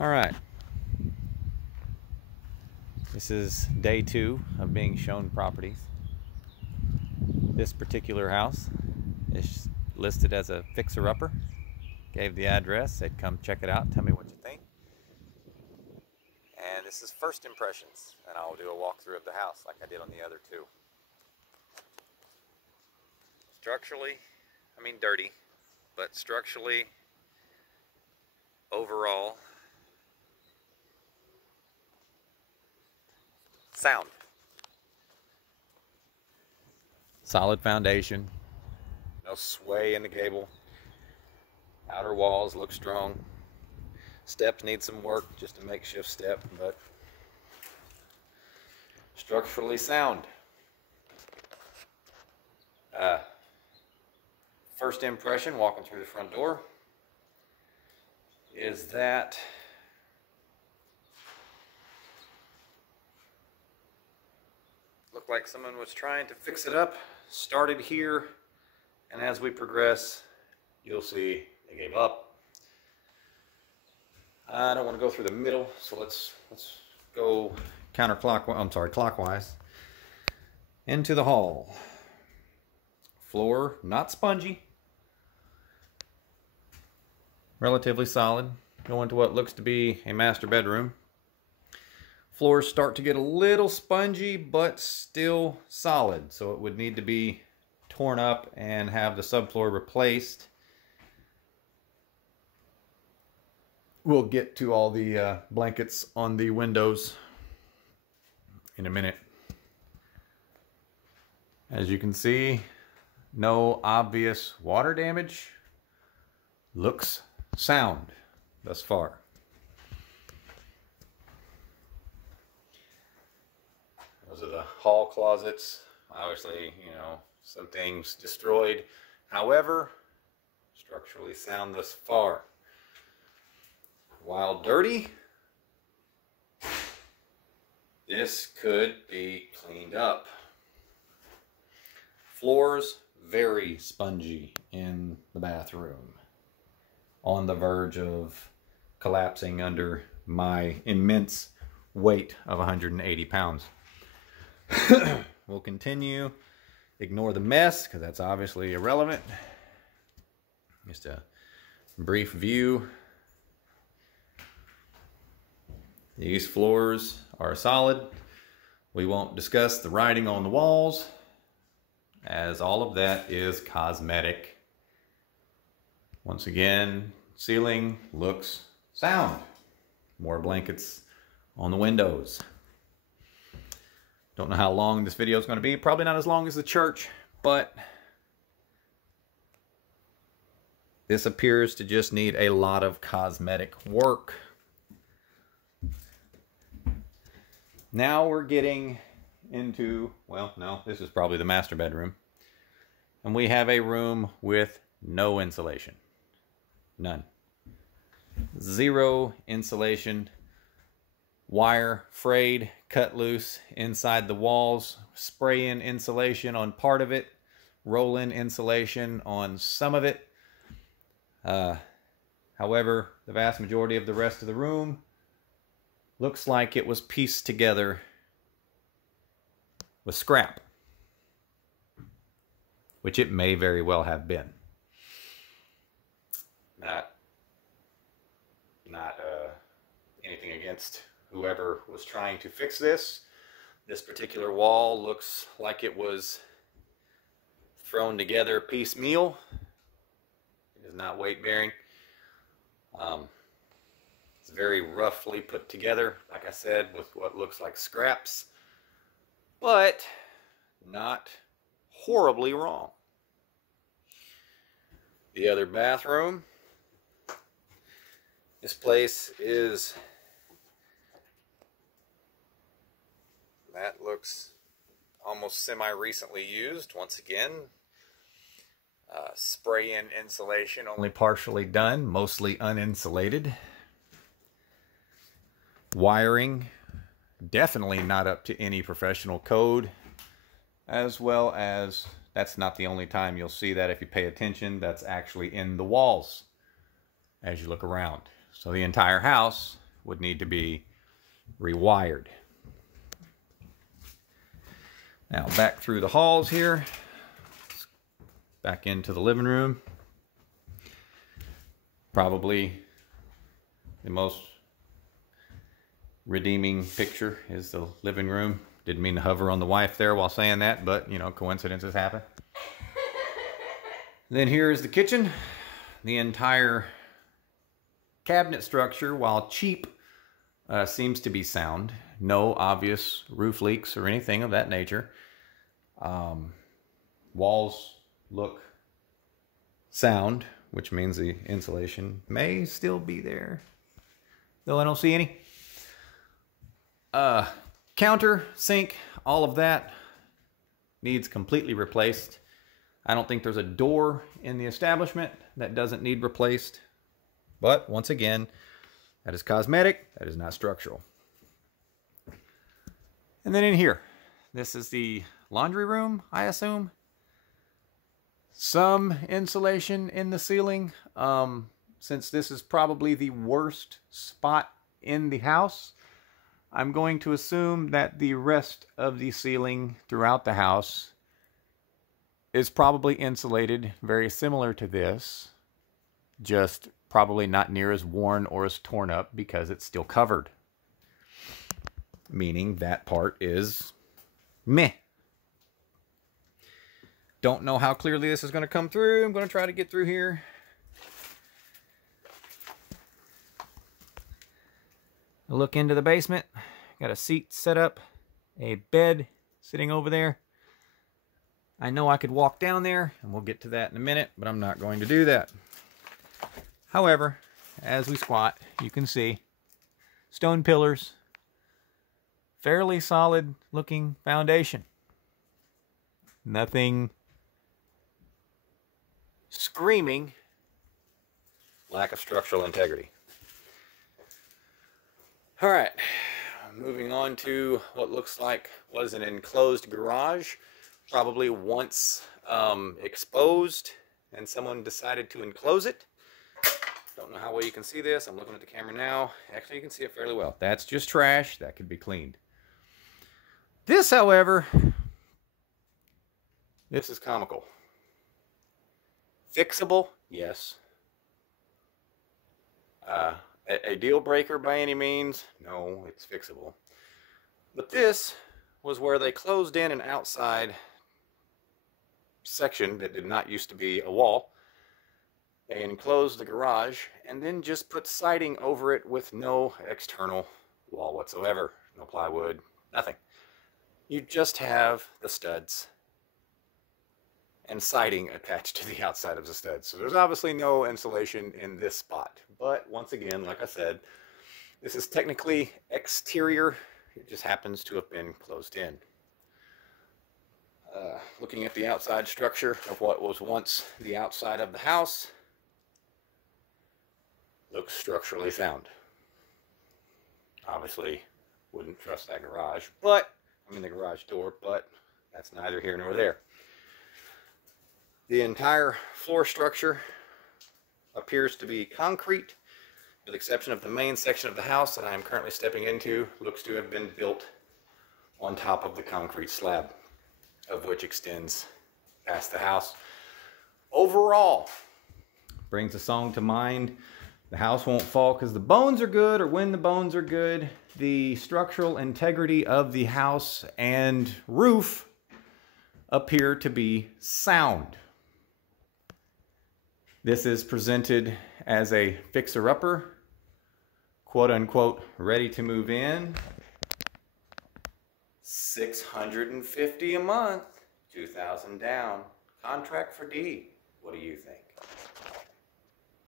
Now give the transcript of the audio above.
All right. This is day 2 of being shown properties. This particular house is listed as a fixer-upper. Gave the address, said come check it out, tell me what you think. And this is first impressions, and I'll do a walkthrough of the house like I did on the other 2. Structurally, dirty, but structurally, overall, sound. Solid foundation, no sway in the gable. Outer walls look strong. Steps need some work, just a makeshift step, but structurally sound. First impression walking through the front door is that looked like someone was trying to fix it up, started here, and as we progress, you'll see they gave up. I don't want to go through the middle, so let's go clockwise into the hall. Floor not spongy, relatively solid. Go into what looks to be a master bedroom. Floors start to get a little spongy, but still solid, so it would need to be torn up and have the subfloor replaced. We'll get to all the blankets on the windows in a minute. As you can see, no obvious water damage. Looks sound thus far. Those are the hall closets. Obviously, some things destroyed. However, structurally sound thus far. While dirty, this could be cleaned up. Floors very spongy in the bathroom, on the verge of collapsing under my immense weight of 180 pounds. We'll continue. Ignore the mess because that's obviously irrelevant. Just a brief view. These floors are solid. We won't discuss the writing on the walls, as all of that is cosmetic. Once again, ceiling looks sound. More blankets on the windows. Don't know how long this video is going to be. Probably not as long as the church, but this appears to just need a lot of cosmetic work. Now we're getting into, well, no, this is probably the master bedroom. And we have a room with no insulation. None. Zero insulation. Wire frayed, cut loose inside the walls. Spray in insulation on part of it. Roll in insulation on some of it. However, the vast majority of the rest of the room looks like it was pieced together with scrap, which it may very well have been. Not anything against whoever was trying to fix this. This particular wall looks like it was thrown together piecemeal. It is not weight bearing. It's very roughly put together, like I said, with what looks like scraps, but not horribly wrong. The other bathroom. This place is, that looks almost semi-recently used. Once again, spray-in insulation, only partially done, mostly uninsulated. Wiring, definitely not up to any professional code, as well as, that's not the only time you'll see that. If you pay attention, that's actually in the walls as you look around. So the entire house would need to be rewired. Now back through the halls here, back into the living room. Probably the most redeeming picture is the living room. Didn't mean to hover on the wife there while saying that, but you know, coincidences happen. Then here is the kitchen. The entire cabinet structure, while cheap, seems to be sound. No obvious roof leaks or anything of that nature. Walls look sound, which means the insulation may still be there, though I don't see any. Counter, sink, all of that needs completely replaced. I don't think there's a door in the establishment that doesn't need replaced. But once again, that is cosmetic, that is not structural. And then in here, this is the laundry room, I assume. Some insulation in the ceiling. Since this is probably the worst spot in the house, I'm going to assume that the rest of the ceiling throughout the house is probably insulated, very similar to this, just probably not near as worn or as torn up because it's still covered. Meaning that part is meh. Don't know how clearly this is going to come through. I'm going to try to get through here. A look into the basement. Got a seat set up, a bed sitting over there. I know I could walk down there, and we'll get to that in a minute, but I'm not going to do that. However, as we squat, you can see stone pillars, fairly solid looking foundation. Nothing screaming lack of structural integrity. All right, moving on to what looks like was an enclosed garage, probably once exposed, and someone decided to enclose it. Don't know how well you can see this. I'm looking at the camera now. Actually, you can see it fairly well. That's just trash. That could be cleaned. This, however, this is comical. Fixable? Yes. A deal breaker by any means? No, it's fixable. But this was where they closed in an outside section that did not used to be a wall. They enclosed the garage and then just put siding over it with no external wall whatsoever. No plywood, nothing. You just have the studs and siding attached to the outside of the studs. So there's obviously no insulation in this spot. But once again, like I said, this is technically exterior. It just happens to have been closed in. Looking at the outside structure of what was once the outside of the house, looks structurally sound. Obviously, wouldn't trust that garage, but I mean the garage door, but that's neither here nor there. The entire floor structure appears to be concrete, with the exception of the main section of the house that I am currently stepping into. Looks to have been built on top of the concrete slab, of which extends past the house. Overall, brings a song to mind. The house won't fall because the bones are good, or when the bones are good. The structural integrity of the house and roof appear to be sound. This is presented as a fixer-upper, quote-unquote, ready to move in. $650 a month, $2,000 down. Contract for D. What do you think?